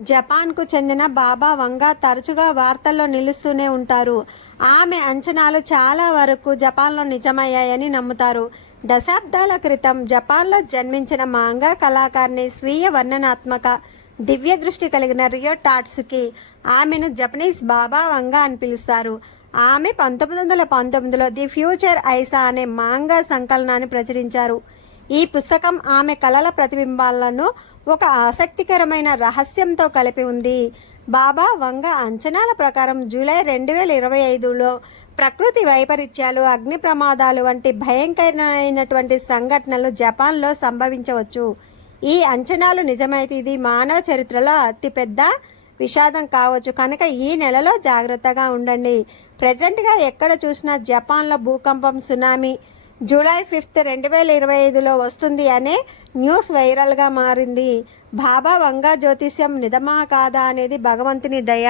జపాన్కు చెందిన బాబా వంగా తరచుగా వార్తల్లో నిలుస్తూనే ఉంటారు. ఆమె అంచనాలు చాలా వరకు జపాన్లో నిజమయ్యాయని నమ్ముతారు. దశాబ్దాల క్రితం జపాన్లో జన్మించిన మాంగా కళాకారిణి, స్వీయ వర్ణనాత్మక దివ్య దృష్టి కలిగిన రియో టాట్సుకి ఆమెను జపనీస్ బాబా వంగా అని పిలుస్తారు. ఆమె 1919లో ది ఫ్యూచర్ ఐసా అనే మాంగా సంకలనాన్ని ప్రచురించారు. ఈ పుస్తకం ఆమె కళల ప్రతిబింబాలను ఒక ఆసక్తికరమైన రహస్యంతో కలిపి ఉంది. బాబా వంగా అంచనాల ప్రకారం జూలై 2025లో ప్రకృతి వైపరీత్యాలు, అగ్ని ప్రమాదాలు వంటి భయంకరమైనటువంటి సంఘటనలు జపాన్లో సంభవించవచ్చు. ఈ అంచనాలు నిజమైతే ఇది మానవ చరిత్రలో అతిపెద్ద విషాదం కావచ్చు కనుక ఈ నెలలో జాగ్రత్తగా ఉండండి. ప్రెజెంట్గా ఎక్కడ చూసినా జపాన్లో భూకంపం, సునామీ జూలై 5, 2025లో వస్తుంది అనే న్యూస్ వైరల్గా మారింది. బాబా వంగా జ్యోతిష్యం నిజమా కాదా అనేది భగవంతుని దయ.